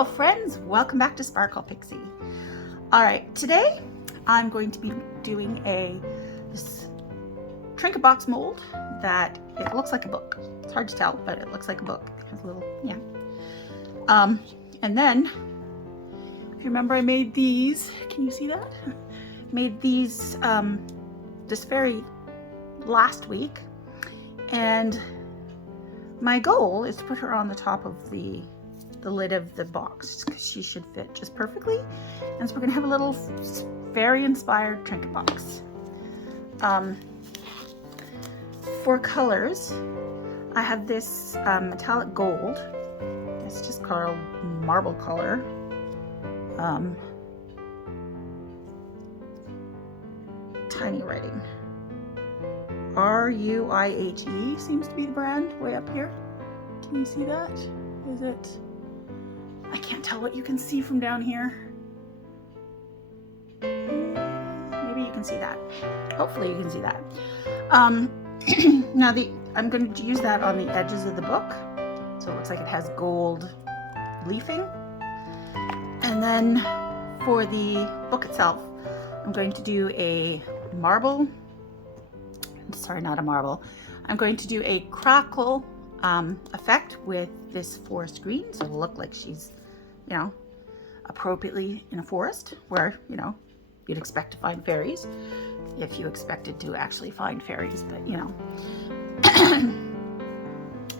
Hello friends, welcome back to Sparkle Pixie. Alright, today I'm going to be doing this Trinket box mold that it looks like a book. It's hard to tell, but it looks like a book. It has a little, yeah. And then, if you remember, I made these. Can you see that? Made these this very last week, and my goal is to put her on the top of the lid of the box because she should fit just perfectly. And so we're gonna have a little fairy inspired Trinket box. For colors, I have this metallic gold. It's just called marble color. Tiny writing. R-U-I-H-E seems to be the brand way up here. Can you see that? Is it? I can't tell what you can see from down here. Maybe you can see that. Hopefully you can see that. Now I'm going to use that on the edges of the book. So it looks like it has gold leafing. And then for the book itself, I'm going to do a marble. Sorry, not a marble. I'm going to do a crackle effect with this forest green. So it'll look like she's, you know, appropriately in a forest where, you know, you'd expect to find fairies if you expected to actually find fairies, but you know.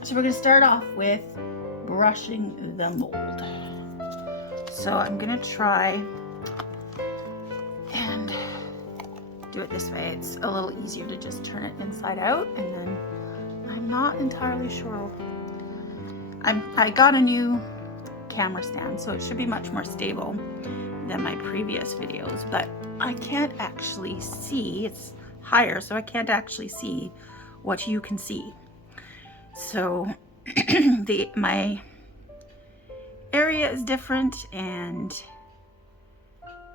So we're going to start off with brushing the mold. So I'm going to try and do it this way. It's a little easier to just turn it inside out, and then I'm not entirely sure. I got a new camera stand, so it should be much more stable than my previous videos, but I can't actually see. It's higher, so I can't actually see what you can see. So my area is different, and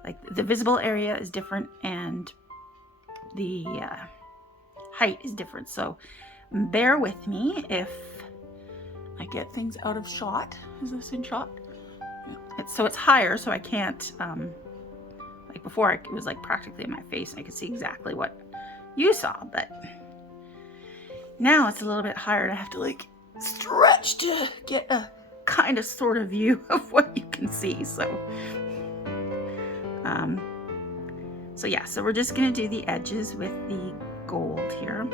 like the visible area is different, and the height is different. So bear with me if I get things out of shot. Is this in shot? So it's higher, so I can't, like before it was like practically in my face and I could see exactly what you saw, but now it's a little bit higher and I have to like stretch to get a kind of sort of view of what you can see. So yeah, so we're just gonna do the edges with the gold here.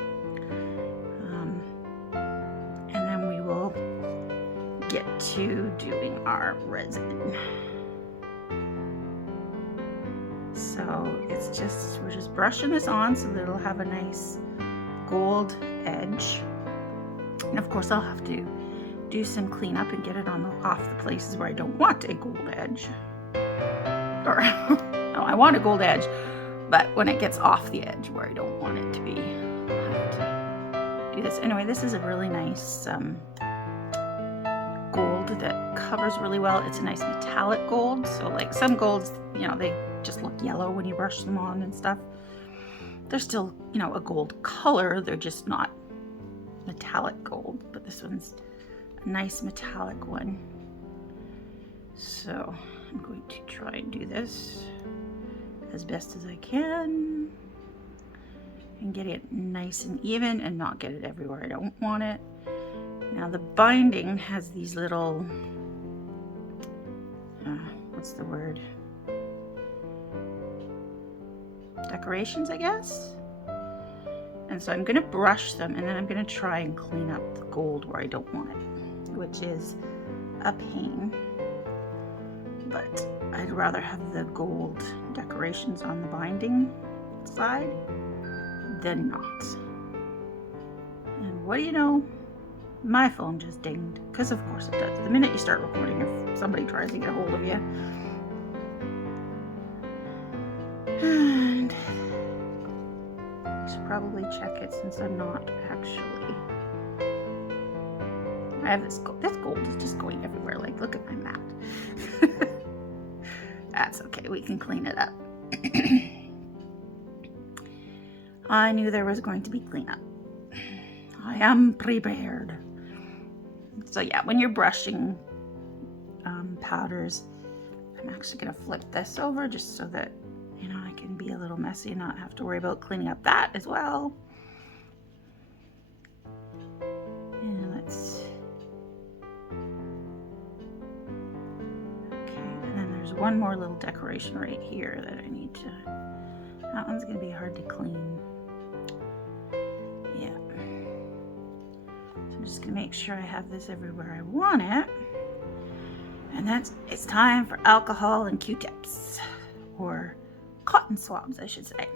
And then we will get to doing our resin. So it's just, we're just brushing this on so that it'll have a nice gold edge. And of course I'll have to do some cleanup and get it on off the places where I don't want a gold edge. Or, no, I want a gold edge, but when it gets off the edge where I don't want it to be, I'll have to do this. Anyway, this is a really nice gold that covers really well. It's a nice metallic gold. So like some golds, you know, they just look yellow when you brush them on and stuff. They're still, you know, a gold color. They're just not metallic gold, but this one's a nice metallic one. So I'm going to try and do this as best as I can and get it nice and even and not get it everywhere I don't want it. Now the binding has these little, what's the word? Decorations, I guess? And so I'm gonna brush them and then I'm gonna try and clean up the gold where I don't want it, which is a pain. But I'd rather have the gold decorations on the binding side than not. And what do you know? My phone just dinged, because of course it does. The minute you start recording, if somebody tries to get a hold of you. And I should probably check it since I'm not actually. I have this gold is just going everywhere. Like, look at my mat. That's okay, we can clean it up. I knew there was going to be cleanup. I am prepared. So yeah, when you're brushing powders. I'm actually going to flip this over just so that, you know, I can be a little messy and not have to worry about cleaning up that as well. And let's, okay, and then there's one more little decoration right here that I need to, that one's going to be hard to clean. Yeah. So I'm just going to make sure I have this everywhere I want it. And that's, it's time for alcohol and Q-tips, or cotton swabs, I should say.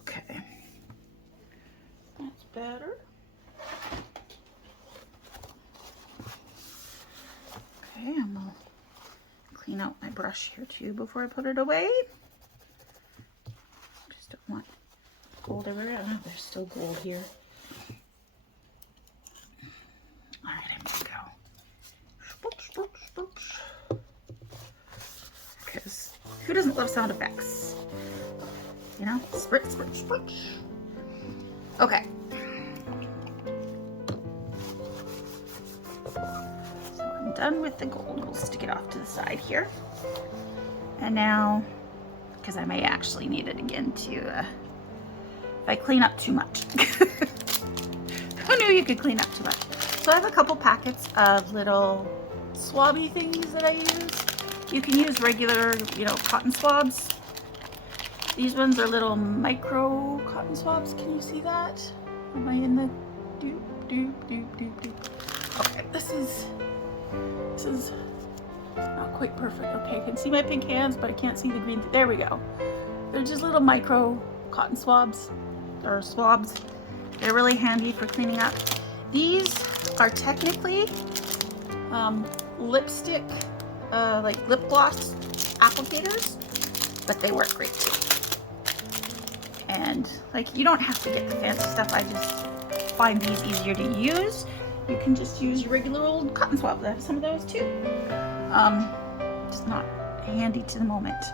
Okay, that's better. Okay, I'm gonna clean out my brush here too before I put it away. Just don't want gold everywhere. I don't know if there's still gold here. All right, I'm gonna go. Spooch, spooch, spooch. Because who doesn't love sound effects? You know, spritz, spritz, spritz. Okay. So I'm done with the gold. We'll stick it off to the side here. And now, because I may actually need it again to. If I clean up too much. Who knew you could clean up too much? So I have a couple packets of little swabby things that I use. You can use regular, you know, cotton swabs. These ones are little micro cotton swabs. Can you see that? Am I in the doop, doop, doop, doop, doop? Okay, this is not quite perfect. Okay, I can see my pink hands, but I can't see the green. There we go. They're just little micro cotton swabs. Or swabs. They're really handy for cleaning up. These are technically lipstick, like lip gloss applicators, but they work great too. And like, you don't have to get the fancy stuff. I just find these easier to use. You can just use your regular old cotton swabs. I have some of those too. Just not handy to the moment.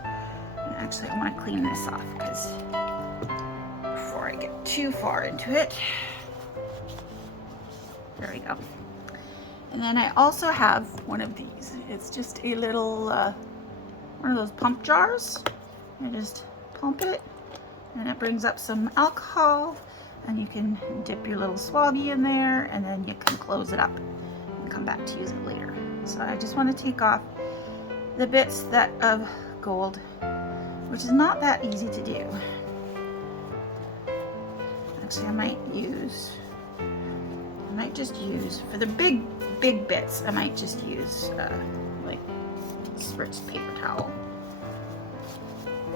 And actually, I want to clean this off because before I get too far into it. There we go. And then I also have one of these. It's just a little, one of those pump jars. I just pump it and it brings up some alcohol, and you can dip your little swabby in there, and then you can close it up and come back to use it later. So I just want to take off the bits that of gold, which is not that easy to do. Actually, I might just use, for the big bits, I might just use like spritz paper towel.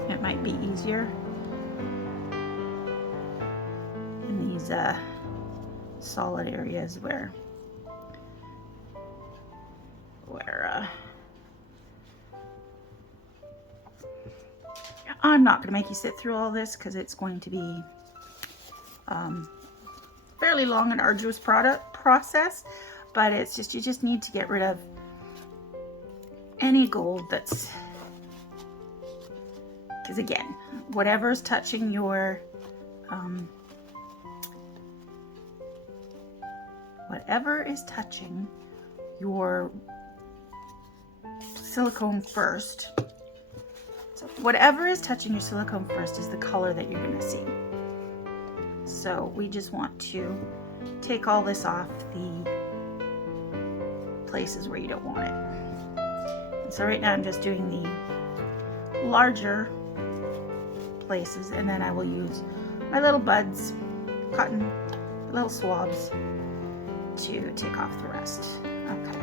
It might be easier in these solid areas where I'm not going to make you sit through all this because it's going to be fairly long and arduous process, but it's just, you just need to get rid of any gold that's, because again, whatever's touching your whatever is touching your silicone first, so whatever is touching your silicone first is the color that you're going to see. So we just want to take all this off the places where you don't want it. And so right now I'm just doing the larger places, and then I will use my little buds, cotton, little swabs to take off the rest. Okay.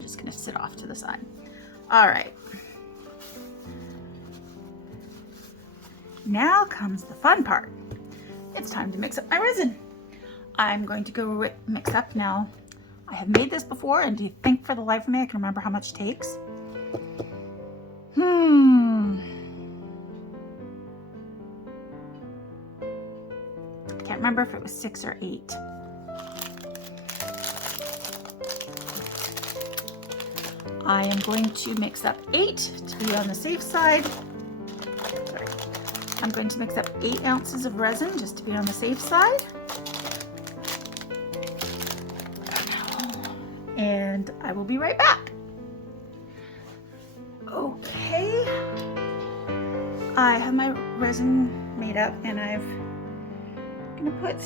Just gonna sit off to the side. All right. Now comes the fun part. it's time to mix up my resin. I'm going to go mix up now. I have made this before, and do you think for the life of me I can remember how much it takes? I can't remember if it was 6 or 8. I am going to mix up 8 to be on the safe side. Sorry. I'm going to mix up 8 ounces of resin just to be on the safe side. And I will be right back. Okay, I have my resin made up, and I'm gonna put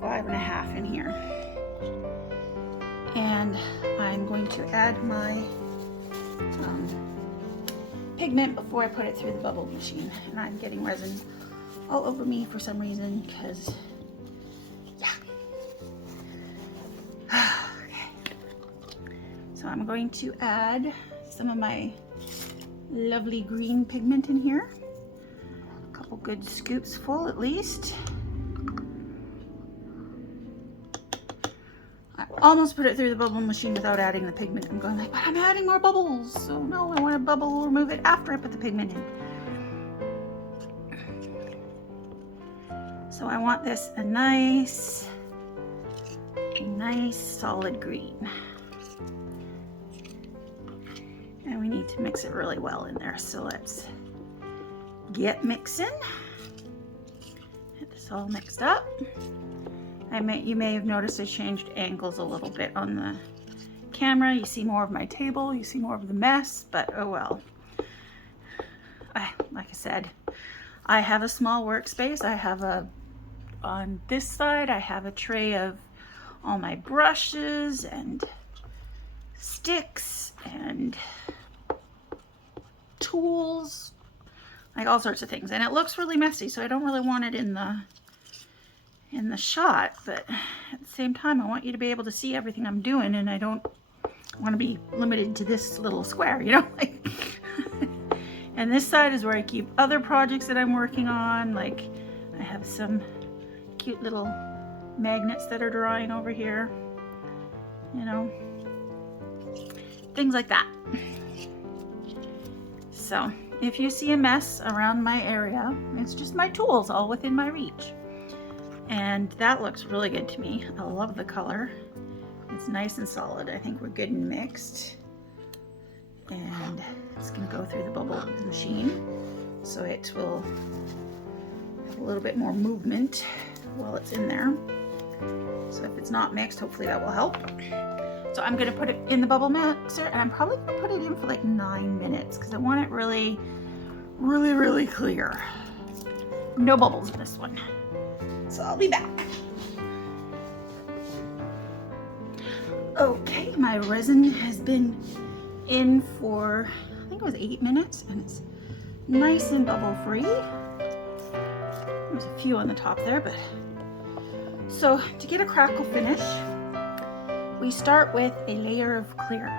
5.5 in here. And I'm going to add my pigment before I put it through the bubble machine. And I'm getting resin all over me for some reason, because so I'm going to add some of my lovely green pigment in here. A couple good scoops full at least. I almost put it through the bubble machine without adding the pigment. I'm going like, but I'm adding more bubbles. So no, I want to bubble remove it after I put the pigment in. So I want this a nice solid green. And we need to mix it really well in there. So let's get mixing. Get this all mixed up. You may have noticed I changed angles a little bit on the camera. You see more of my table, you see more of the mess, but oh well. Like I said, I have a small workspace. On this side, I have a tray of all my brushes and sticks and tools, like all sorts of things, and it looks really messy, so I don't really want it in the shot, but at the same time I want you to be able to see everything I'm doing, and I don't want to be limited to this little square, you know, like and this side is where I keep other projects that I'm working on. Like I have some cute little magnets that are drying over here, you know, things like that. So if you see a mess around my area, it's just my tools all within my reach. And that looks really good to me. I love the color. It's nice and solid. I think we're good and mixed. And it's gonna go through the bubble machine, so it will have a little bit more movement while it's in there. So if it's not mixed, hopefully that will help. So I'm gonna put it in the bubble mixer, and I'm probably gonna put it in for like 9 minutes because I want it really, really, really clear. No bubbles in this one. So I'll be back. Okay, my resin has been in for, I think it was 8 minutes, and it's nice and bubble free. There's a few on the top there, but so to get a crackle finish, we start with a layer of clear.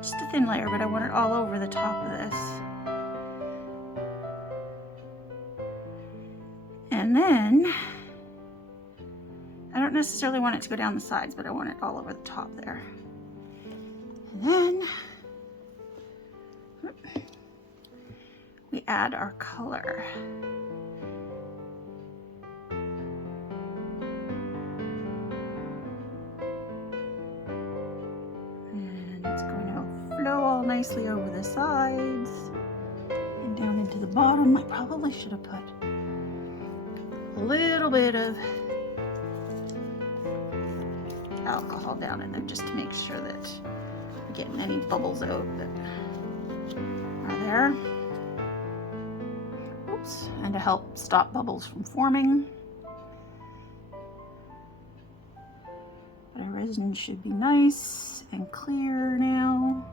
Just a thin layer, but I want it all over the top of this. And then, I don't necessarily want it to go down the sides, but I want it all over the top there. And then, we add our color. All nicely over the sides and down into the bottom. I probably should have put a little bit of alcohol down in there just to make sure that we're getting any bubbles out that are there. Oops, and to help stop bubbles from forming. But our resin should be nice and clear now.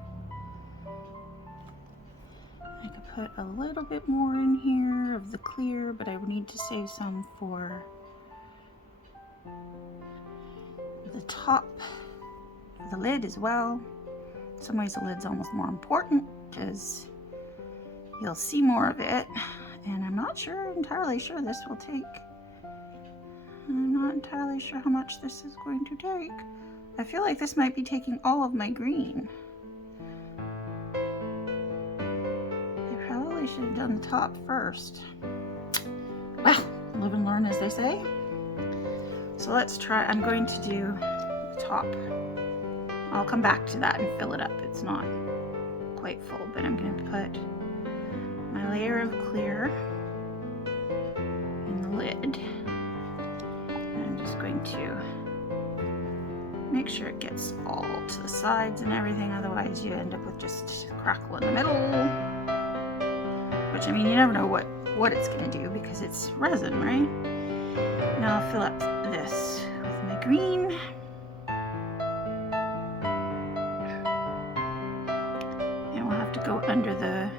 I could put a little bit more in here of the clear, but I would need to save some for the top, the lid as well. In some ways the lid's almost more important because you'll see more of it And I'm not entirely sure this will take. I'm not entirely sure how much this is going to take. I feel like this might be taking all of my green. I probably should have done the top first. Well, live and learn, as they say. So let's try. I'm going to do the top. I'll come back to that and fill it up. It's not quite full, but I'm going to put my layer of clear in the lid. And I'm just going to make sure it gets all to the sides and everything, otherwise you end up with just crackle in the middle. Which, I mean, you never know what it's going to do because it's resin, right? Now I'll fill up this with my green. And we'll have to go under the,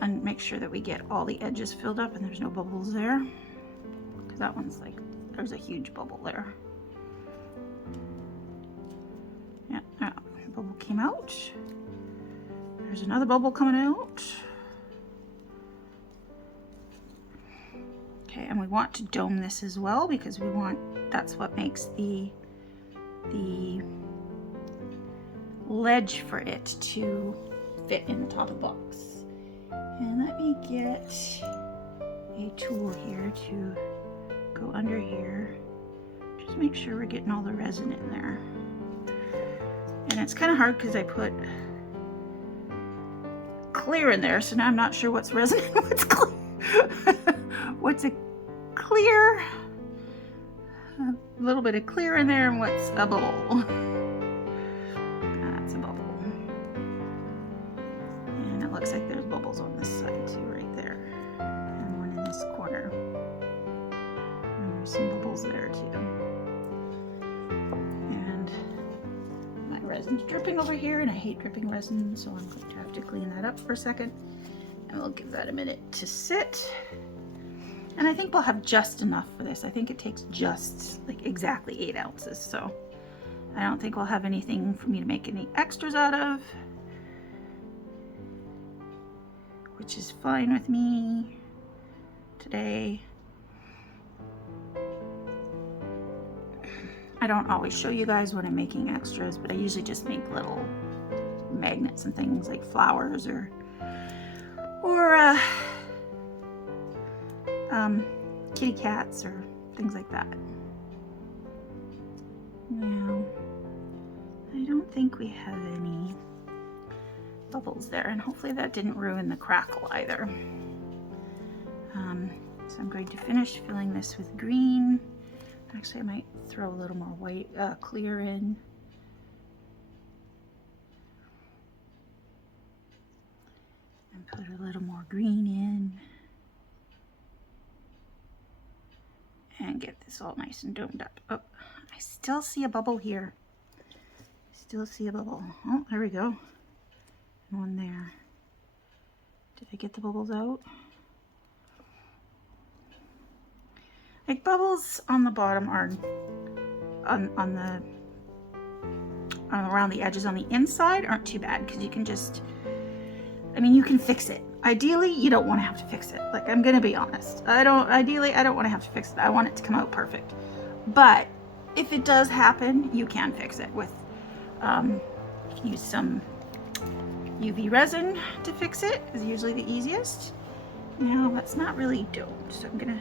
and make sure that we get all the edges filled up and there's no bubbles there. Because that one's like, there's a huge bubble there. Yeah, bubble came out. There's another bubble coming out. Okay, and we want to dome this as well because we want, that's what makes the ledge for it to fit in the top of the box. And let me get a tool here to go under here. Just make sure we're getting all the resin in there. And it's kind of hard because I put clear in there, so now I'm not sure what's resin and what's clear. What's a clear? A little bit of clear in there, and what's a bubble? That's a bubble. And it looks like there's bubbles on this side too, right there. And one in this corner. And there's some bubbles there too. And my resin's dripping over here, and I hate dripping resin, so I'm going to have to clean that up for a second. And we'll give that a minute to sit. And I think we'll have just enough for this. I think it takes just like exactly 8 ounces. So I don't think we'll have anything for me to make any extras out of, which is fine with me today. I don't always show you guys when I'm making extras, but I usually just make little magnets and things like flowers or kitty cats or things like that. Now, I don't think we have any bubbles there, and hopefully that didn't ruin the crackle either. So I'm going to finish filling this with green. Actually, I might throw a little more white clear in. And put a little more green in. And get this all nice and domed up. Oh, I still see a bubble here. Still see a bubble. Oh, there we go. One there. Did I get the bubbles out? Like, bubbles on the bottom are around the edges on the inside aren't too bad because you can just, I mean, you can fix it. Ideally, you don't want to have to fix it. Like, I'm gonna be honest. Ideally, I don't want to have to fix it. I want it to come out perfect. But if it does happen, you can fix it with, you can use some UV resin to fix it, is usually the easiest. Now, that's not really domed, so I'm gonna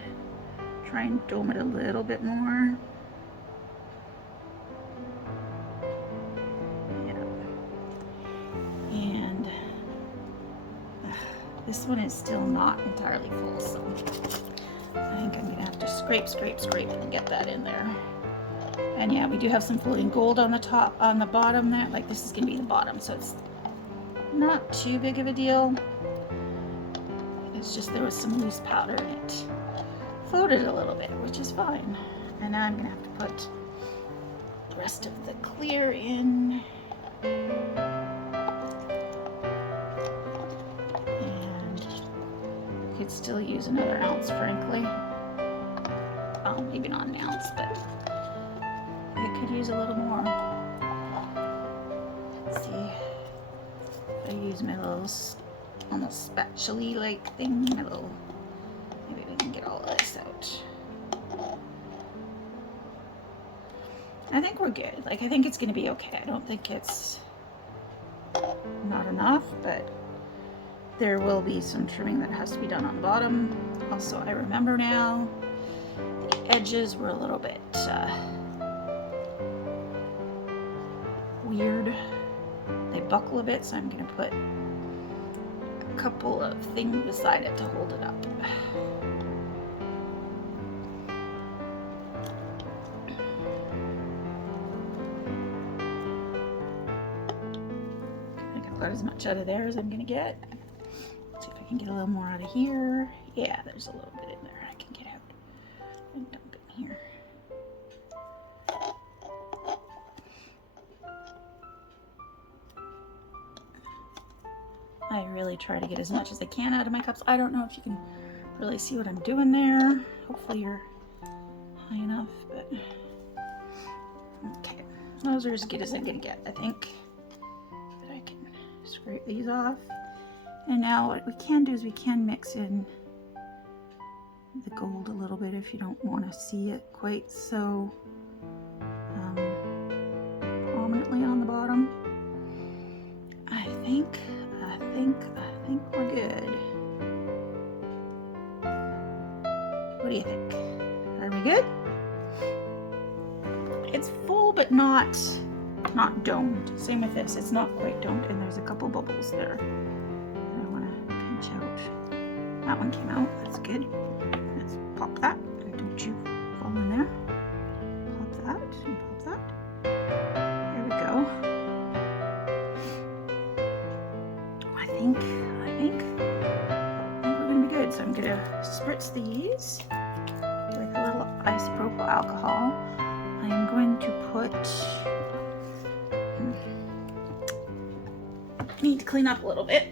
try and dome it a little bit more. This one is still not entirely full, so I think I'm gonna have to scrape and get that in there. And yeah, we do have some floating gold on the top, on the bottom there. Like, this is gonna be the bottom, so it's not too big of a deal. It's just there was some loose powder in it. Floated a little bit, which is fine. And now I'm gonna have to put the rest of the clear in. Could still use another ounce, frankly. Well, maybe not an ounce, but I could use a little more. Let's see if I use my little almost spatula-y like thing. My little, maybe we can get all of this out. I think we're good. Like, I think it's gonna be okay. I don't think it's not enough, but there will be some trimming that has to be done on the bottom. Also, I remember now, the edges were a little bit weird. They buckle a bit, so I'm gonna put a couple of things beside it to hold it up. I think I've got as much out of there as I'm gonna get. Let's see if I can get a little more out of here. Yeah, there's a little bit in there I can get out and dump it in here. I really try to get as much as I can out of my cups. I don't know if you can really see what I'm doing there. Hopefully you're high enough, but okay. Those are as good as I'm gonna get, I think. But I can scrape these off. And now what we can do is we can mix in the gold a little bit if you don't want to see it quite so prominently on the bottom. I think we're good. What do you think? Are we good? It's full but not domed. Same with this. It's not quite domed, and there's a couple bubbles there. I want to pinch out. That one came out. That's good. Let's pop that. Don't you fall in there. Pop that and pop that. There we go. I think we're gonna be good. So I'm gonna spritz these with a little isopropyl alcohol. I am going to put. Need to clean up a little bit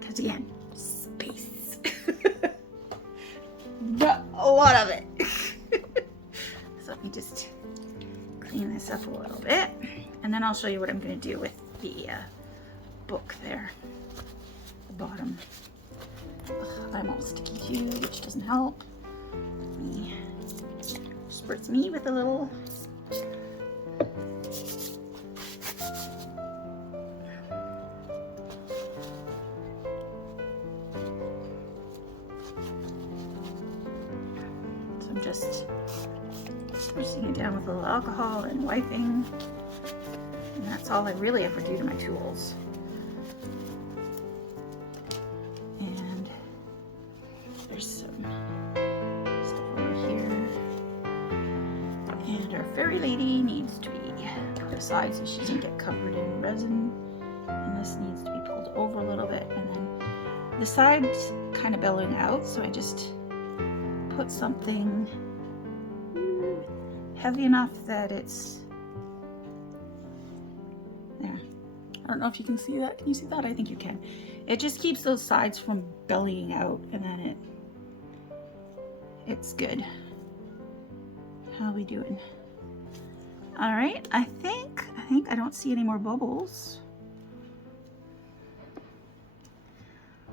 because again, space. But a lot of it. So let me just clean this up a little bit, and then I'll show you what I'm going to do with the book there, the bottom. Ugh, I'm all sticky too, which doesn't help. Me spritz me with a little. So I'm just spritzing it down with a little alcohol and wiping. And that's all I really ever do to my tools. And there's some stuff over here. And our fairy lady needs to be put aside so she doesn't get covered in resin. And this needs to be pulled over a little bit. And then the side's kind of bellowing out, so I just put something heavy enough that it's there. I don't know if you can see that. Can you see that? I think you can. It just keeps those sides from bellying out, and then it's good. How are we doing? All right, I think I don't see any more bubbles.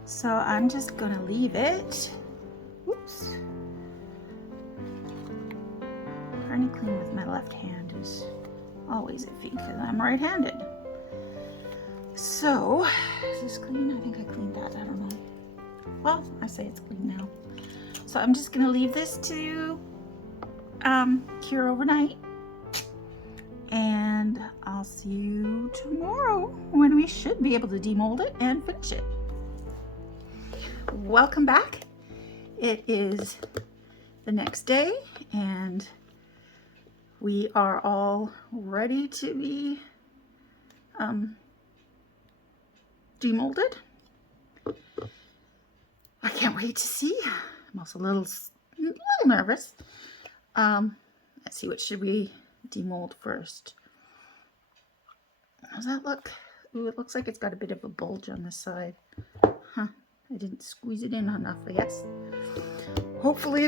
So I'm just gonna leave it. Whoops. Trying to clean with my left hand is always iffy because I'm right-handed. So, is this clean? I think I cleaned that. I don't know. Well, I say it's clean now. So I'm just gonna leave this to cure overnight. And I'll see you tomorrow when we should be able to demold it and finish it. Welcome back. It is the next day and we are all ready to be demolded. I can't wait to see. I'm also a little nervous. Let's see, what should we demold first? How's that look? Ooh, it looks like it's got a bit of a bulge on this side. Huh, I didn't squeeze it in enough, I guess. Hopefully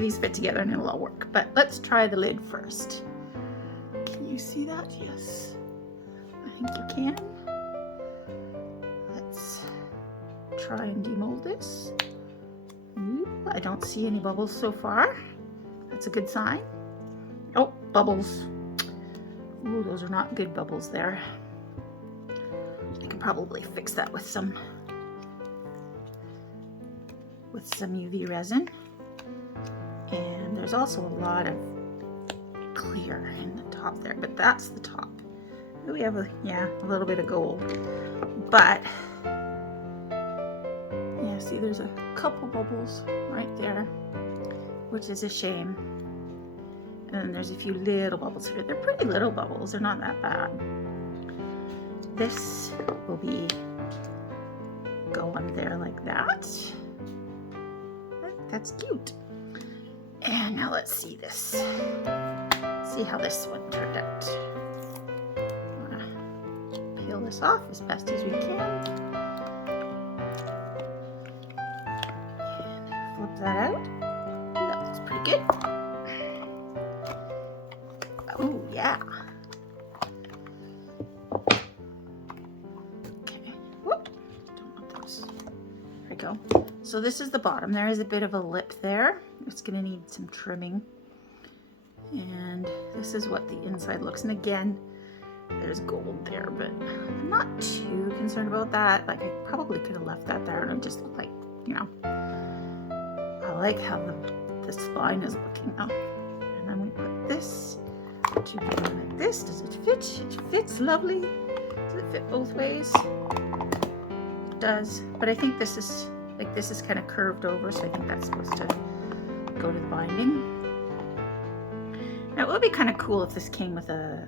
these fit together and it'll all work. But let's try the lid first. Can you see that? Yes. I think you can. try and demold this. Ooh, I don't see any bubbles so far. That's a good sign. Oh, bubbles. Ooh, those are not good bubbles there. I can probably fix that with some UV resin. And there's also a lot of clear in the top there, but that's the top. We have a little bit of gold, but yeah, see there's a couple bubbles right there, which is a shame. And then there's a few little bubbles here. They're pretty little bubbles, they're not that bad. This will go on there like that. That's cute. And now let's see this. See how this one turned out. Peel this off as best as we can. And flip that out. That looks pretty good. Oh yeah. Okay. Whoop. Don't want those. There we go. So this is the bottom. There is a bit of a lip there. It's gonna need some trimming. And this is what the inside looks. And again, there's gold there, but I'm not too concerned about that. Like I probably could have left that there and it just looked like, you know, I like how the spine is looking now. And then we put this together like this. Does it fit? It fits lovely. Does it fit both ways? It does. But I think this is kind of curved over, so I think that's supposed to go to the binding. Now it would be kind of cool if this came with a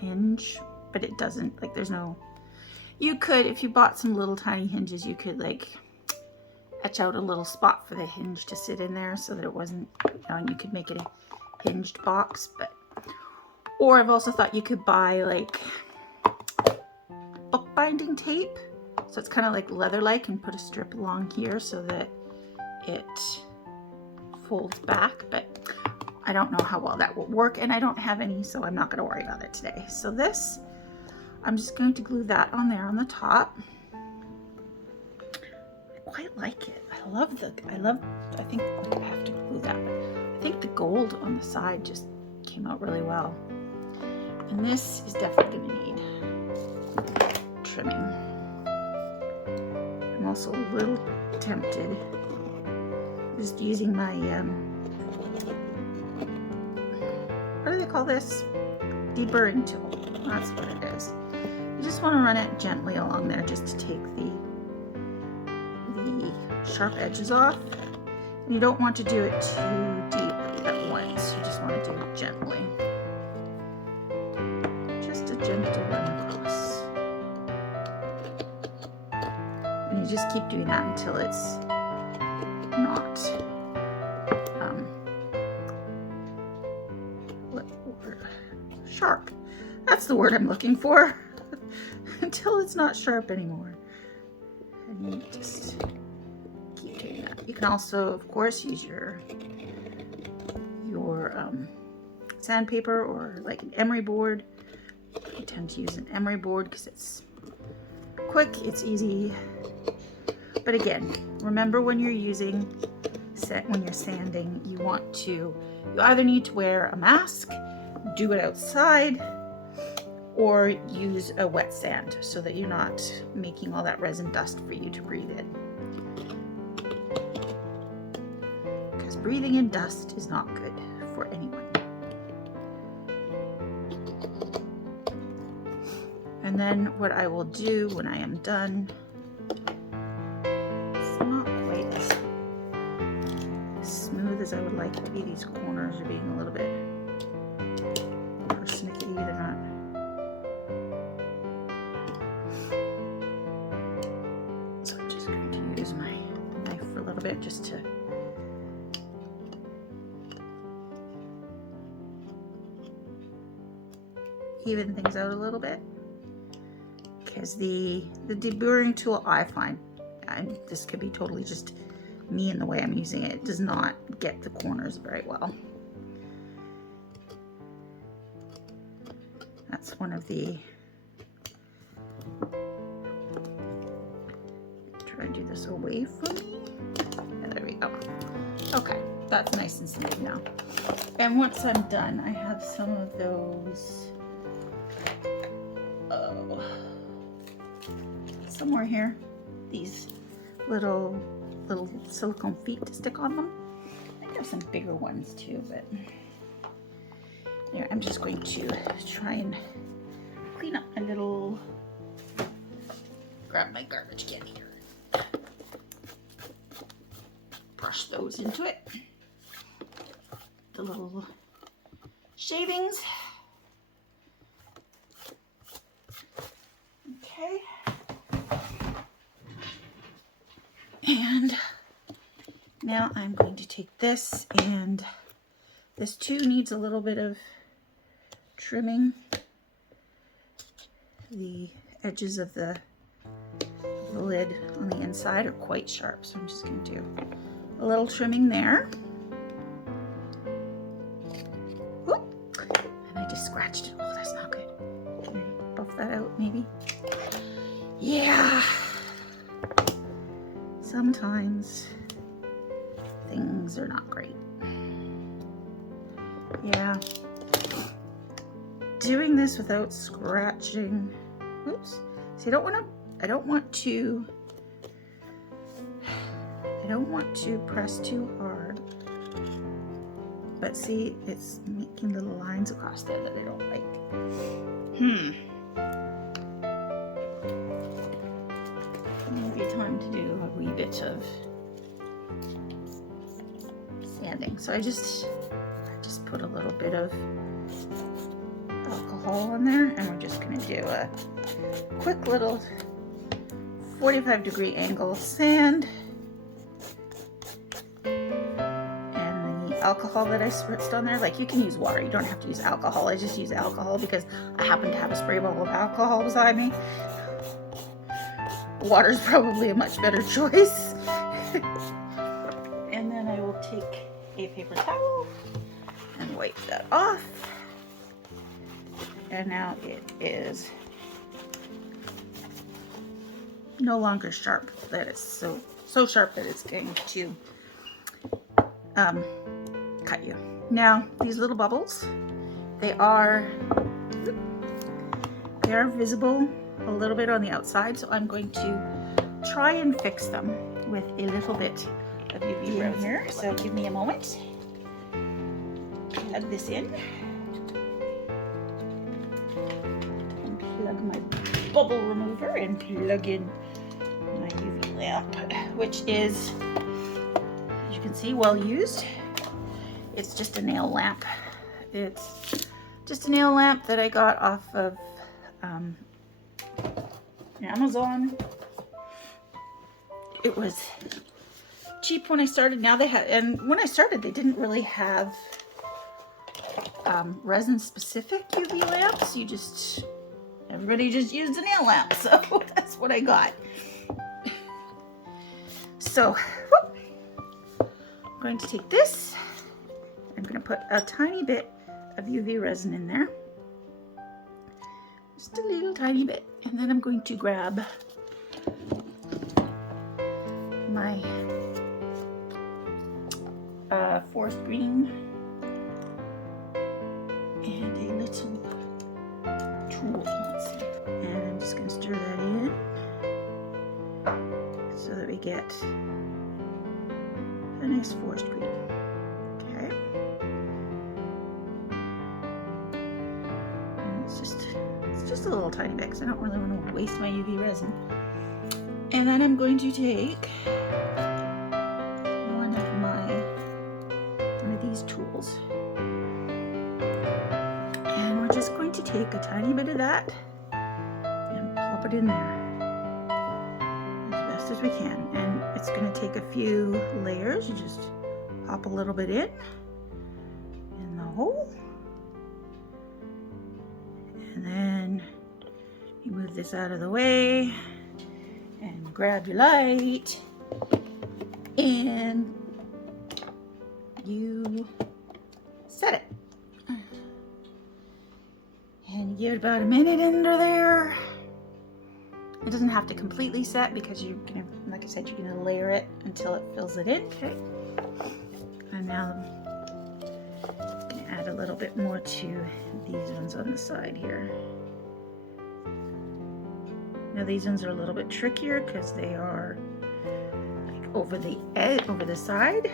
hinge, but it doesn't. Like there's no, you could, if you bought some little tiny hinges, you could like etch out a little spot for the hinge to sit in there so that it wasn't, you know, and you could make it a hinged box. But, or I've also thought you could buy like bookbinding tape, so it's kind of like leather-like, and put a strip along here so that it folds back. But I don't know how well that will work, and I don't have any, so I'm not going to worry about it today. So this, I'm just going to glue that on there on the top. I quite like it. I think I have to glue that, but I think the gold on the side just came out really well. And this is definitely going to need trimming. I'm also a little tempted just using my what do they call this? Deburring tool. That's what it is. You just want to run it gently along there just to take the sharp edges off. And you don't want to do it too deep at once. You just want to do it gently. Just a gentle run across. And you just keep doing that until it's not sharp. That's the word I'm looking for. Until it's not sharp anymore. And you just keep doing that. You can also, of course, use your sandpaper or like an emery board. I tend to use an emery board because it's quick, it's easy. But again, remember when you're sanding, you either need to wear a mask, do it outside, or use a wet sand so that you're not making all that resin dust for you to breathe in. Because breathing in dust is not good for anyone. And then what I will do when I am done, it's not quite as smooth as I would like it to be. These corners are being a little bit persnickety, they're not. So I'm just going to use my knife for a little bit just to even things out a little bit. Because the deburring tool, I find, and this could be totally just me and the way I'm using it, does not get the corners very well. That's one of the try and do this away from me. Yeah, there we go. Okay, that's nice and smooth now. And once I'm done, I have some of those, somewhere here, these little silicone feet to stick on them. I have some bigger ones too, but there, I'm just going to try and clean up my little, grab my garbage can here, brush those into it, the little shavings. Okay, and now I'm going to take this, and this too needs a little bit of trimming. The edges of the lid on the inside are quite sharp, so I'm just going to do a little trimming there. Whoop. And I just scratched it. Oh, that's not good. Can I buff that out maybe? Yeah. Sometimes things are not great. Yeah. Doing this without scratching. Oops. See, I don't want to press too hard. But see, it's making little lines across there that I don't like. Maybe time to do a wee bit of sanding. So I just put a little bit of alcohol on there, and we're just going to do a quick little 45-degree angle sand. And the alcohol that I spritzed on there, like, you can use water, you don't have to use alcohol. I just use alcohol because I happen to have a spray bottle of alcohol beside me. Water's probably a much better choice. And then I will take a paper towel and wipe that off. And now it is no longer sharp. That is so sharp that it's going to cut you. Now these little bubbles, they are visible a little bit on the outside, so I'm going to try and fix them with a little bit of UV in here. So give me a moment. Plug this in. Plug my bubble remover and plug in my UV lamp, which is, as you can see, well used. It's just a nail lamp. It's just a nail lamp that I got off of Amazon. It was cheap when I started. Now they have, and when I started, they didn't really have resin specific UV lamps. Everybody just used a nail lamp, so that's what I got. So, whoop, I'm going to take this. I'm going to put a tiny bit of UV resin in there. Just a little tiny bit. And then I'm going to grab my forest green and a little tool. Let's see. And I'm just going to stir that in so that we get a nice forest green. Okay. And it's just a little tiny bit because I don't really want to waste my UV resin. And then I'm going to take one of these tools, and we're just going to take a tiny bit of that and plop it in there as best as we can. And it's going to take a few layers. You just pop a little bit in the hole, and then you move this out of the way and grab your light, and you set it. And you give it about a minute under there, It doesn't have to completely set because you're gonna, like I said, you're gonna layer it until it fills it in. Okay. And now I'm gonna add a little bit more to these ones on the side here. Now these ones are a little bit trickier because they are like over the edge, over the side,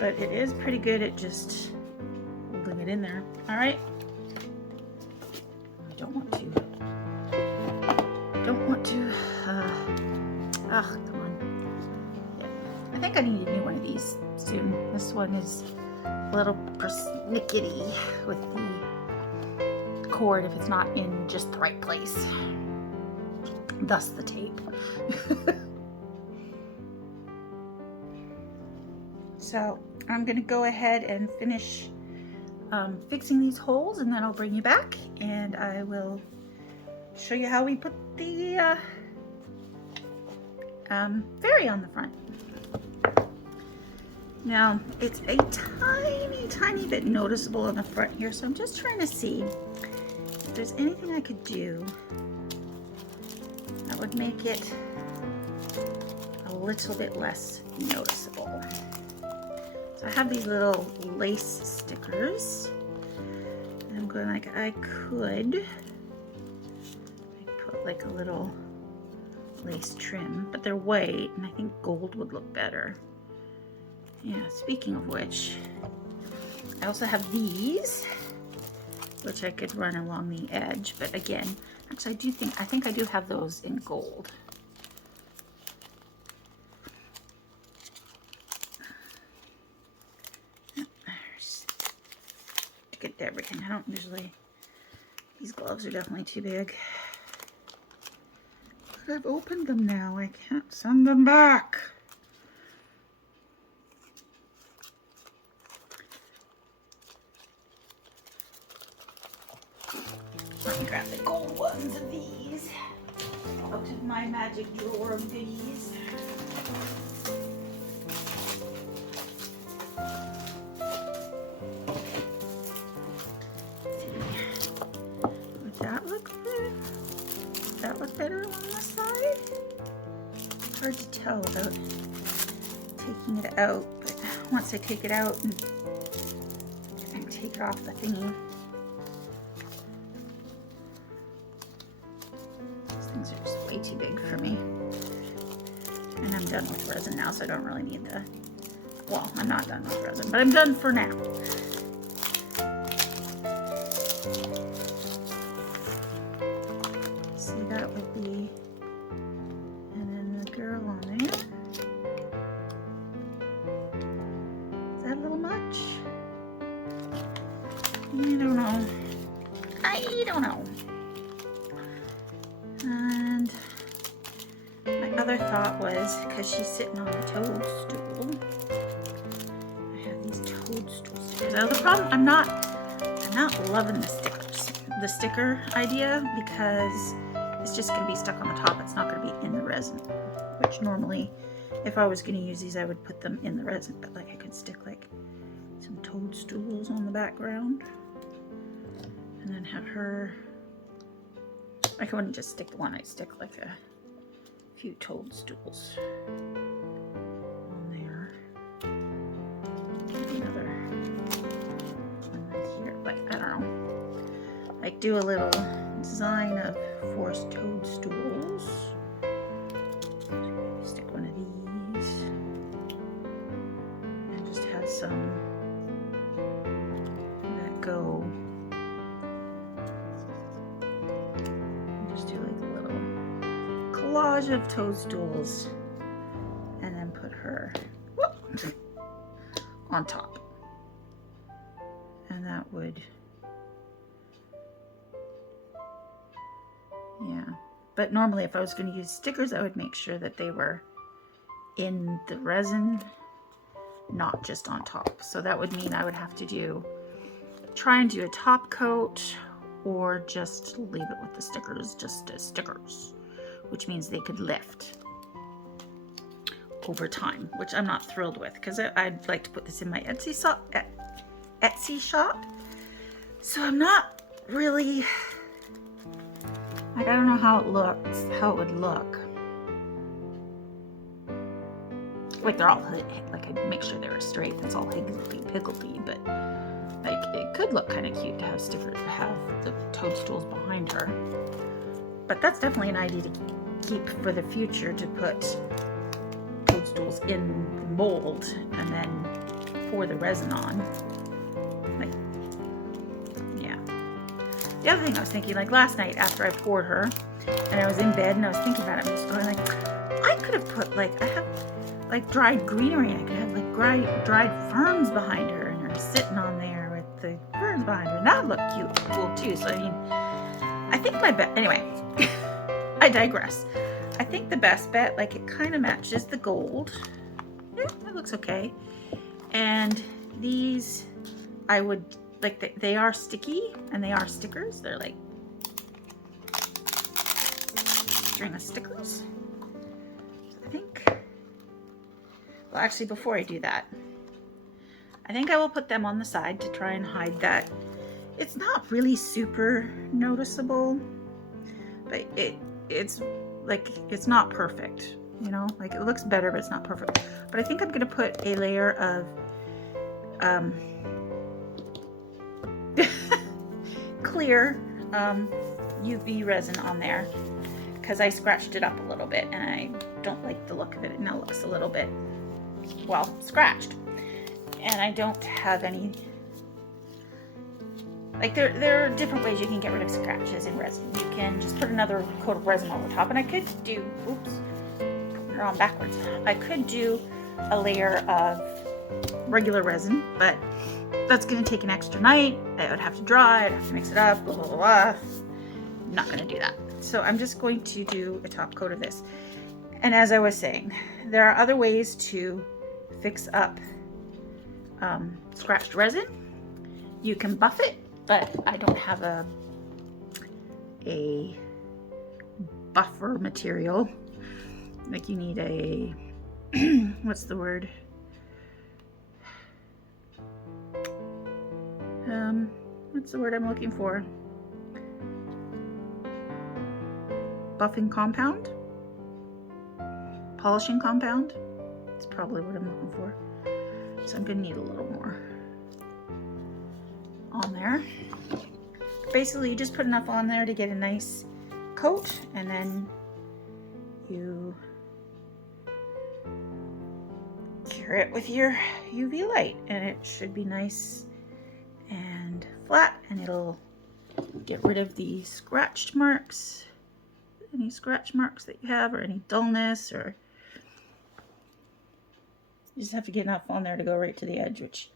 but it is pretty good at just holding it in there. All right. I don't want to. Come on. Yeah. I think I need a new one of these soon. This one is a little persnickety with the cord if it's not in just the right place. Thus the tape. So I'm gonna go ahead and finish fixing these holes, and then I'll bring you back and I will show you how we put the fairy on the front. Now it's a tiny bit noticeable on the front here, so I'm just trying to see if there's anything I could do that would make it a little bit less noticeable. So I have these little lace stickers, and I'm going like I could put like a little lace trim, but they're white and I think gold would look better. Yeah, speaking of which, I also have these, which I could run along the edge, but again, actually I think I do have those in gold. To get everything, I don't usually, these gloves are definitely too big. But I've opened them now, I can't send them back. Let me grab the gold ones of these out of my magic drawer of goodies. Would that look good? Does that look better on the side? It's hard to tell without taking it out, but once I take it out and take it off the thingy, these are just way too big for me. And I'm done with resin now, so I don't really need the, well, I'm not done with resin, but I'm done for now. See, that would be, and then the girl on there. Is that a little much? I don't know. And my other thought was, because she's sitting on a toadstool, I have these toadstool stickers. Now the problem, I'm not loving the sticker idea, because it's just going to be stuck on the top. It's not going to be in the resin, which normally, if I was going to use these, I would put them in the resin, but like I could stick like some toadstools on the background, and then have her. I wouldn't just stick one, I'd stick like a few toadstools on there. Maybe another one right here, but I don't know. Like do a little design of forced toadstools. Stick one of these. And just have some that go. Collage of toadstools, and then put her on top, and that would, yeah. But normally if I was going to use stickers, I would make sure that they were in the resin, not just on top. So that would mean I would have to try and do a top coat, or just leave it with the stickers just as stickers, which means they could lift over time, which I'm not thrilled with, because I'd like to put this in my Etsy shop. So I'm not really Like, I don't know how it looks, how it would look. Like, they're all, like, I'd make sure they were straight. That's all higgledy-piggledy, but like, it could look kind of cute to have the toadstools behind her. But that's definitely an idea to keep for the future, to put toadstools in the mold and then pour the resin on. Like, yeah. The other thing I was thinking, like last night after I poured her and I was in bed and I was thinking about it, I was going like, I could have put, like, I have like dried greenery. I could have like dried ferns behind her and her sitting on there with the ferns behind her. And that would look cute, cool too. So I mean, I think my bet, anyway, I digress. I think the best bet, like, it kind of matches the gold. Yeah, that looks okay. And these, I would, like, they are sticky and they are stickers. They're like string of stickers. So I think, well, actually, before I do that, I think I will put them on the side to try and hide that. It's not really super noticeable, but it's like, it's not perfect, you know, like, it looks better, but it's not perfect. But I think I'm gonna put a layer of clear UV resin on there, because I scratched it up a little bit and I don't like the look of it. It now looks a little bit, well, scratched, and I don't have any, like, there are different ways you can get rid of scratches in resin. You can just put another coat of resin over top, and I could do, oops, putting it on backwards. I could do a layer of regular resin, but that's going to take an extra night. I would have to dry, I'd have to mix it up, blah, blah, blah, blah. I'm not going to do that. So I'm just going to do a top coat of this. And as I was saying, there are other ways to fix up scratched resin. You can buff it, but I don't have a buffer material. Like, you need a, what's the word? What's the word I'm looking for? Buffing compound? Polishing compound? That's probably what I'm looking for. So I'm gonna need a little more on there. Basically, you just put enough on there to get a nice coat, and then you cure it with your UV light, and it should be nice and flat, and it'll get rid of the scratched marks, any scratch marks that you have, or any dullness, or you just have to get enough on there to go right to the edge, which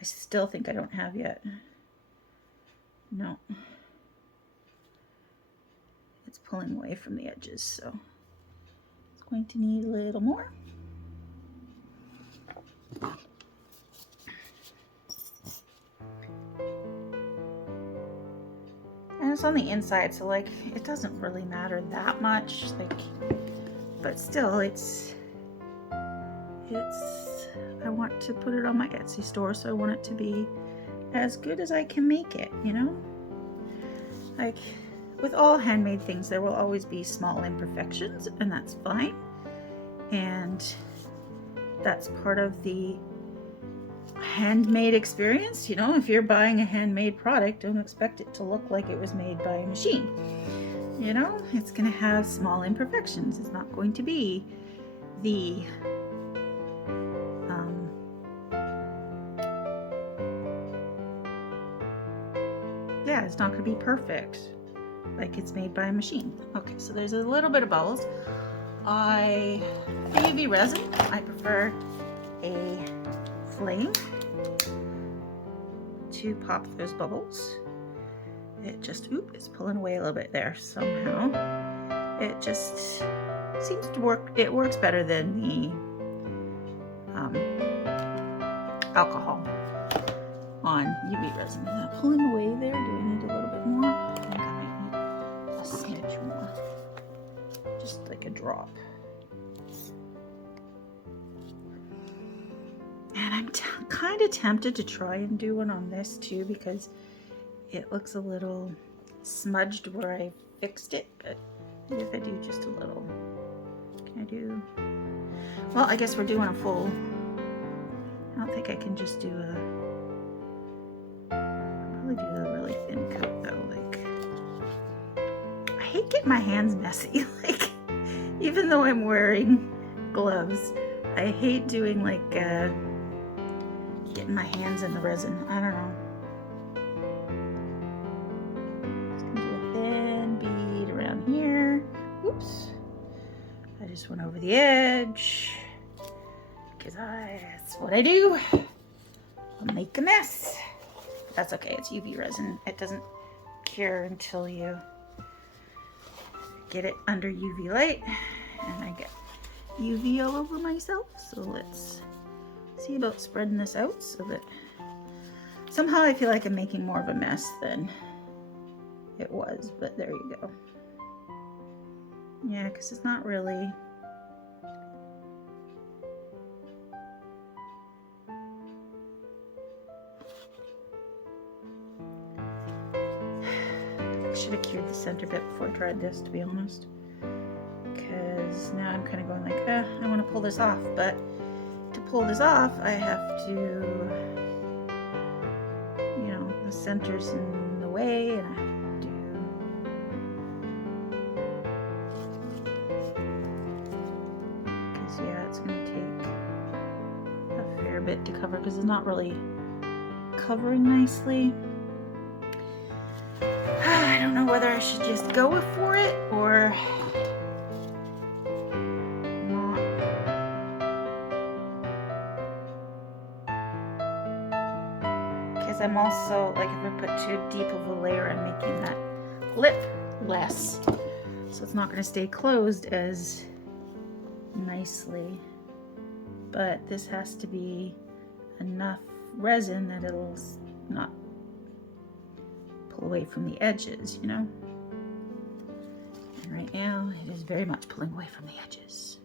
I still think I don't have yet. No, it's pulling away from the edges, so it's going to need a little more. And it's on the inside, so like, it doesn't really matter that much, like, but still, it's I want to put it on my Etsy store, so I want it to be as good as I can make it, you know? Like, with all handmade things, there will always be small imperfections, and that's fine. And that's part of the handmade experience, you know? If you're buying a handmade product, don't expect it to look like it was made by a machine. You know, it's gonna have small imperfections. It's not going to be the yeah, it's not going to be perfect like it's made by a machine. Okay, so there's a little bit of bubbles. For UV resin, I prefer a flame to pop those bubbles. It just, oop, it's pulling away a little bit there somehow. It just seems to work. It works better than the alcohol on UV resin. Is that pulling away there? Do I need a little bit more? I think I might need a smidge more. Just like a drop. And I'm kind of tempted to try and do one on this too, because it looks a little smudged where I fixed it, but maybe if I do just a little. Can I do, well, I guess we're doing a full, I don't think I can just do a, I'll probably do a really thin coat though. Like, I hate getting my hands messy. Like, even though I'm wearing gloves, I hate doing like, getting my hands in the resin. I don't know. Just gonna do a thin bead around here. Oops. I just went over the edge. Because that's what I do. I'll make a mess. But that's okay, it's UV resin. It doesn't cure until you get it under UV light. And I get UV all over myself. So let's see about spreading this out so that somehow I feel like I'm making more of a mess than it was, but there you go. Yeah, because it's not really, I should have cured the center bit before I tried this, to be honest, because now I'm kind of going like, I want to pull this off, but to pull this off, I have to, you know, the center's in the way, and I have to do, because yeah, it's going to take a fair bit to cover, because it's not really covering nicely. I don't know whether I should just go for it, or I'm also, like, if I put too deep of a layer, I'm making that lip less, so it's not going to stay closed as nicely. But this has to be enough resin that it'll not pull away from the edges, you know? And right now, it is very much pulling away from the edges.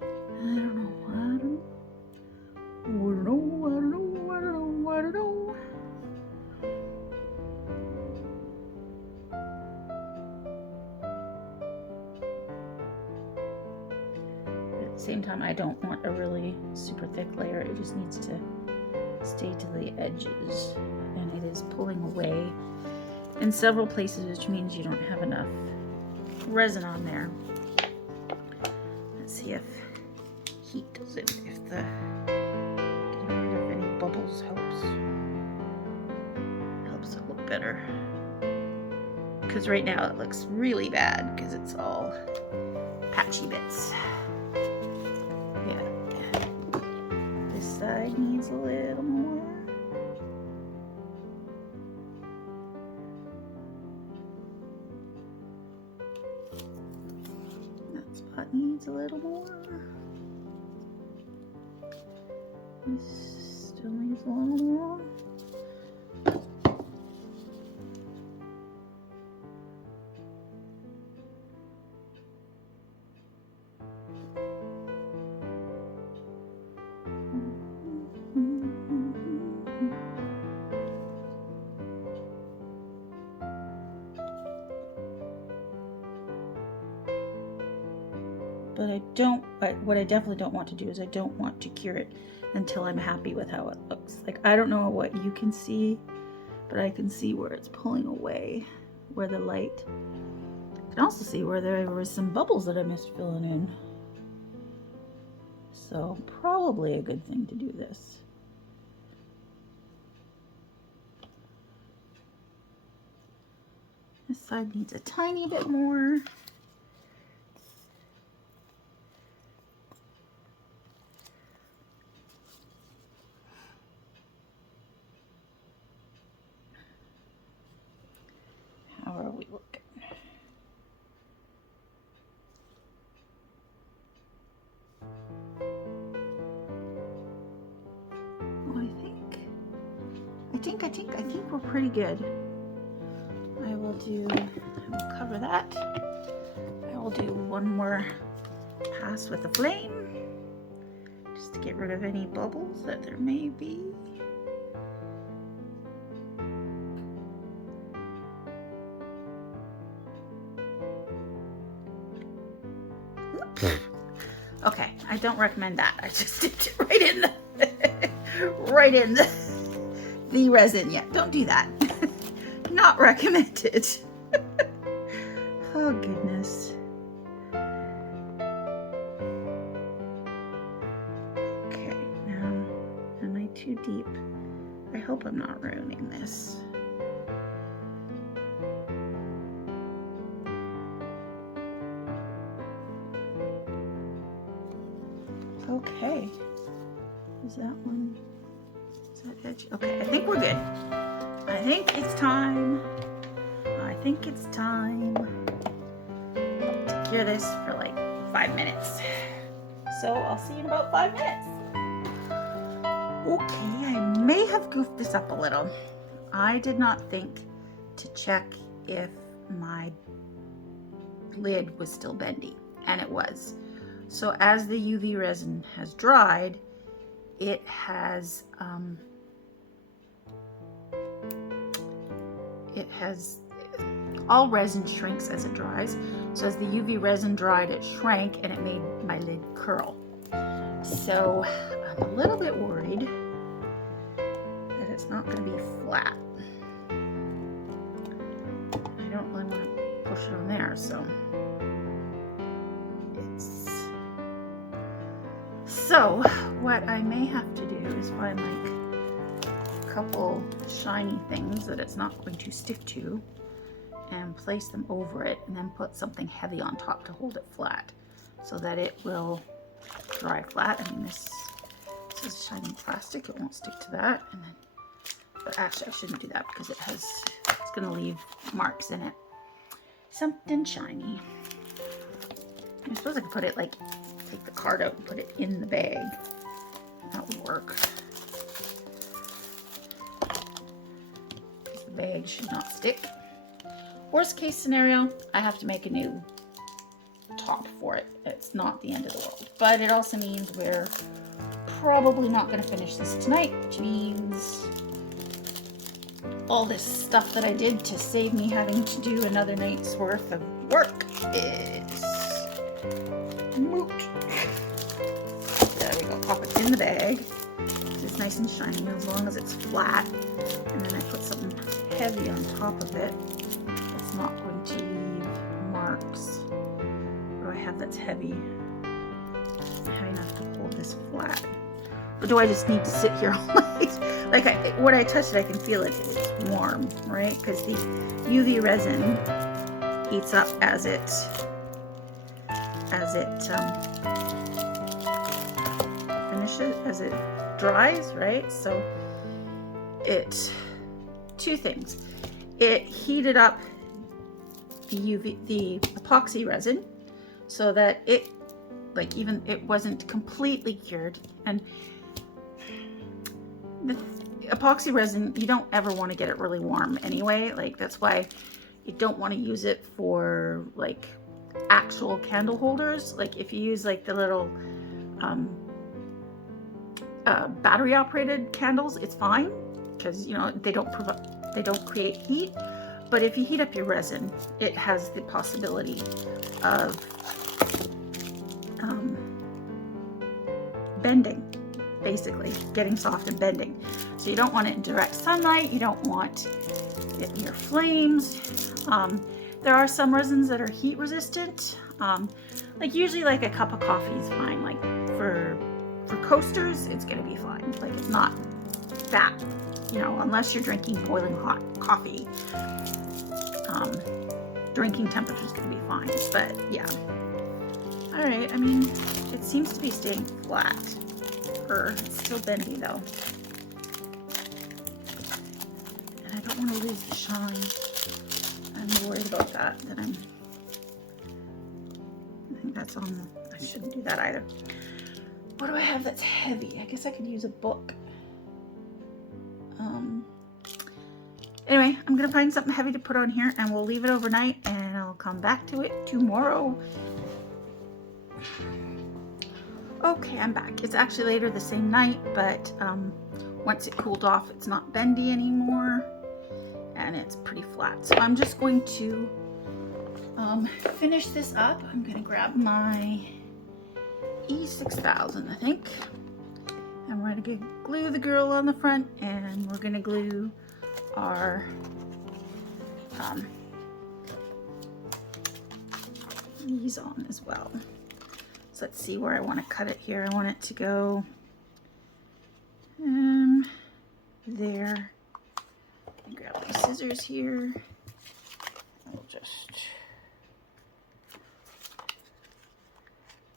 I don't know. At the same time, I don't want a really super thick layer. It just needs to stay to the edges, and it is pulling away in several places, which means you don't have enough resin on there. Let's see if heat does it, if the getting rid of any bubbles helps it look better. Because right now it looks really bad because it's all patchy bits. Yeah. This side needs a little more. That spot needs a little more. This still needs a little more. But what I definitely don't want to do is I don't want to cure it until I'm happy with how it looks. Like, I don't know what you can see, but I can see where it's pulling away, where the light. I can also see where there were some bubbles that I missed filling in. So probably a good thing to do this. This side needs a tiny bit more. How are we looking? Oh, I think we're pretty good. I will cover that. I will do one more pass with the flame, just to get rid of any bubbles that there may be. Okay, I don't recommend that. I just dipped it right in the resin. Yeah, don't do that. Not recommended. Oh goodness. Okay, now am I too deep? I hope I'm not ruining this. Okay, is that one? Is that edge? Okay, I think we're good. I think it's time. I think it's time to cure this for like 5 minutes. So I'll see you in about 5 minutes. Okay, I may have goofed this up a little. I did not think to check if my lid was still bendy, and it was. So as the UV resin has dried, it has all resin shrinks as it dries. So as the UV resin dried, it shrank and it made my lid curl. So I'm a little bit worried that it's not going to be flat. I don't really want to push it on there, so what I may have to do is find like a couple shiny things that it's not going to stick to and place them over it, and then put something heavy on top to hold it flat so that it will dry flat. I mean, this is shiny plastic, it won't stick to that. And then, but actually I shouldn't do that because it's going to leave marks in it. Something shiny. I suppose I could put it like, take the card out and put it in the bag. That would work. The bag should not stick. Worst case scenario, I have to make a new top for it. It's not the end of the world. But it also means we're probably not going to finish this tonight, which means all this stuff that I did to save me having to do another night's worth of work is moot. There we go. Pop it in the bag. It's nice and shiny as long as it's flat. And then I put something heavy on top of it. It's not going to leave marks. What do I have that's heavy? Heavy enough to hold this flat. Or do I just need to sit here all night? Like when I touch it, I can feel it. It's warm, right? Because the UV resin heats up as it finishes, as it dries, right? So two things. It heated up the epoxy resin so that it wasn't completely cured. And the epoxy resin, you don't ever want to get it really warm anyway. Like that's why you don't want to use it for like actual candle holders. Like if you use like the little battery operated candles, it's fine because they don't create heat. But if you heat up your resin, it has the possibility of bending, basically getting soft and bending. So you don't want it in direct sunlight, you don't want it near flames. There are some resins that are heat resistant. Like usually like a cup of coffee is fine. Like for coasters, it's gonna be fine. Like it's not that, unless you're drinking boiling hot coffee, drinking temperature is gonna be fine. But yeah. All right, I mean, it seems to be staying flat. It's still bendy though. And I don't want to lose the shine. I'm worried about that. I think that's on I shouldn't do that either. What do I have that's heavy? I guess I could use a book. Anyway, I'm gonna find something heavy to put on here and we'll leave it overnight and I'll come back to it tomorrow. Okay, I'm back. It's actually later the same night, but once it cooled off, it's not bendy anymore and it's pretty flat. So I'm just going to finish this up. I'm gonna grab my E6000, I think. And we're gonna glue the girl on the front, and we're gonna glue our these on as well. So let's see where I want to cut it here. I want it to go there. Grab my scissors here. I'll just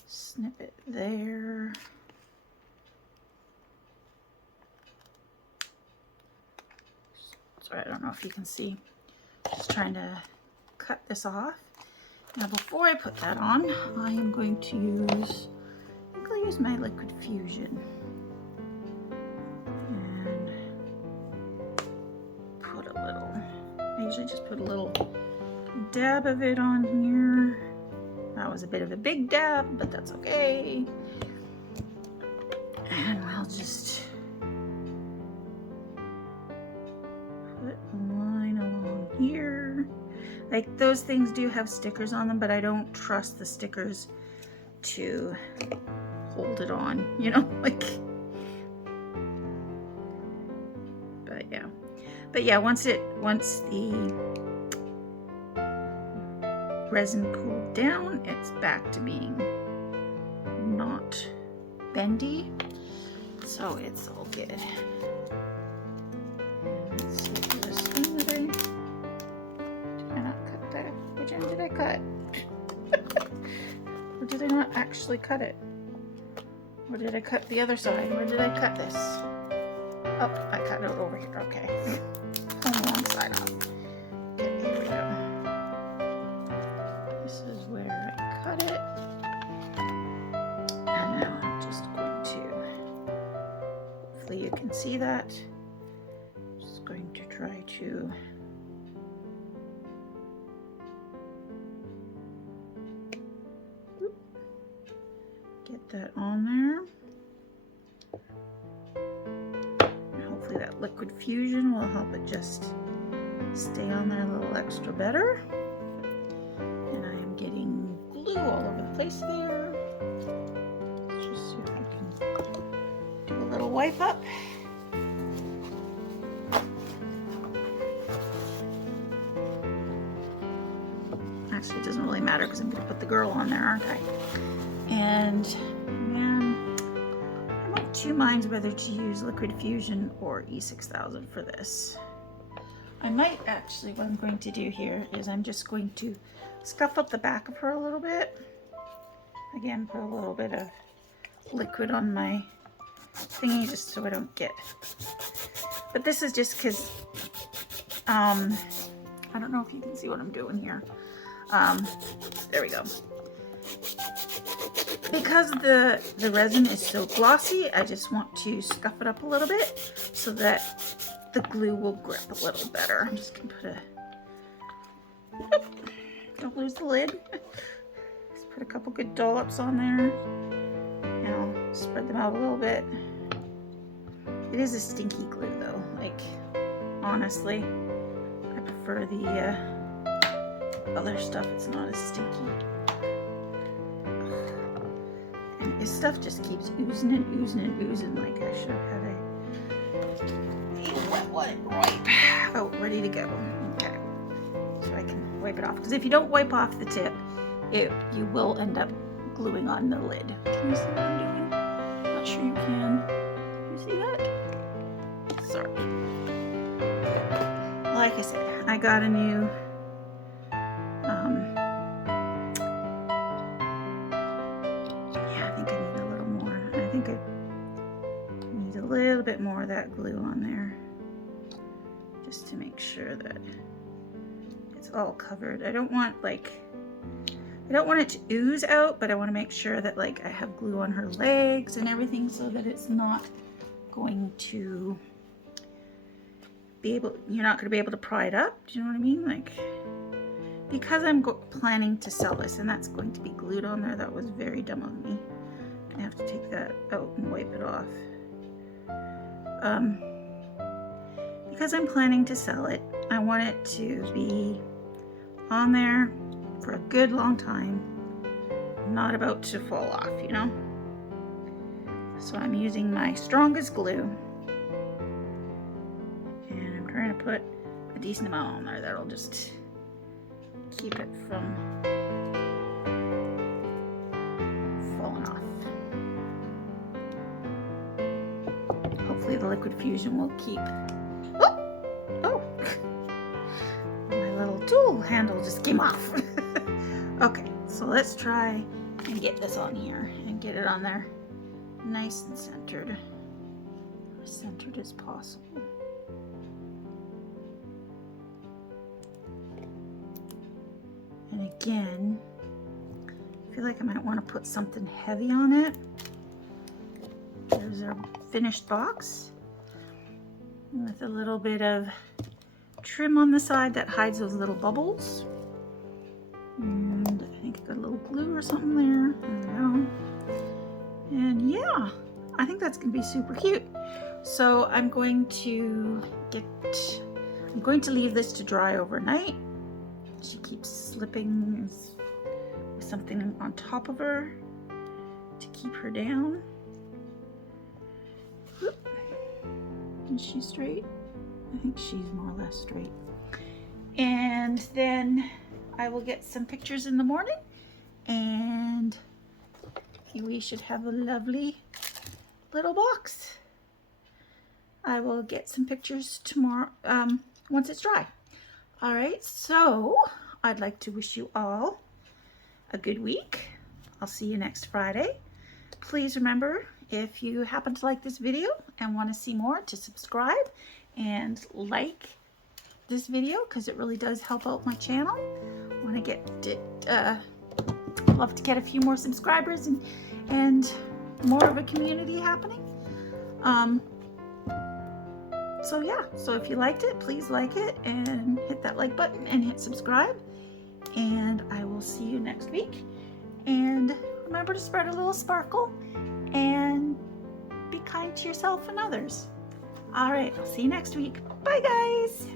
snip it there. Sorry, I don't know if you can see. Just trying to cut this off. Now before I put that on, I am going to use, I think I'll use my liquid fusion. And put a little, I usually just put a little dab of it on here. That was a bit of a big dab, but that's okay. And we'll just put a line along here. Like, those things do have stickers on them, but I don't trust the stickers to hold it on, you know, like. But yeah, once the resin cooled down, it's back to being not bendy, so it's all good. Let's see for this thing that did I not cut that? Which end did I cut? Or did I not actually cut it? Or did I cut the other side? Where did I cut this? Oh, I cut it over here. Okay. On the one side off. Okay, here we go. This is where I cut it. And now I'm just going to, hopefully you can see that. Just going to try to get that on there. That liquid fusion will help it just stay on there a little extra better. And I am getting glue all over the place there. Let's just see if I can do a little wipe up. Actually, it doesn't really matter because I'm going to put the girl on there, aren't I? And two minds whether to use liquid fusion or E6000 for this. I might actually, what I'm going to do here is I'm just going to scuff up the back of her a little bit. Again, put a little bit of liquid on my thingy just so I don't get, but this is just because I don't know if you can see what I'm doing here. There we go. Because the resin is so glossy, I just want to scuff it up a little bit so that the glue will grip a little better. I'm just gonna put a, don't lose the lid. Just put a couple good dollops on there. And I'll spread them out a little bit. It is a stinky glue though. Like, honestly, I prefer the other stuff. It's not as stinky. This stuff just keeps oozing and oozing and oozing. Like, I should have had a wet wipe out ready to go. Okay, so I can wipe it off. Because if you don't wipe off the tip, you will end up gluing on the lid. Can you see what I'm doing? Not sure you can. Can you see that? Sorry. Like I said, I got a new a little bit more of that glue on there just to make sure that it's all covered. I don't want it to ooze out, but I want to make sure that like I have glue on her legs and everything so that it's not going to be able, you're not going to be able to pry it up. Do you know what I mean? Like, because I'm planning to sell this and that's going to be glued on there, that was very dumb of me. I have to take that out and wipe it off. Because I'm planning to sell it, I want it to be on there for a good long time, not about to fall off, you know? So I'm using my strongest glue. And I'm trying to put a decent amount on there that'll just keep it from falling off. Hopefully the liquid fusion will keep. Oh! My little tool handle just came off. Okay, so let's try and get this on here and get it on there nice and centered. As centered as possible. And again, I feel like I might want to put something heavy on it. There's our finished box with a little bit of trim on the side that hides those little bubbles. And I think I got a little glue or something there. There we go. And yeah, I think that's going to be super cute. So I'm going to leave this to dry overnight. She keeps slipping with something on top of her to keep her down. Whoop. Is she straight? I think she's more or less straight. And then I will get some pictures in the morning, and we should have a lovely little box. I will get some pictures tomorrow once it's dry. All right, so I'd like to wish you all a good week. I'll see you next Friday. Please remember, if you happen to like this video and want to see more, to subscribe and like this video, because it really does help out my channel. I want to get it, love to get a few more subscribers and more of a community happening. So yeah, so if you liked it, please like it and hit that like button and hit subscribe. And I will see you next week. And remember to spread a little sparkle and be kind to yourself and others. All right, I'll see you next week. Bye, guys.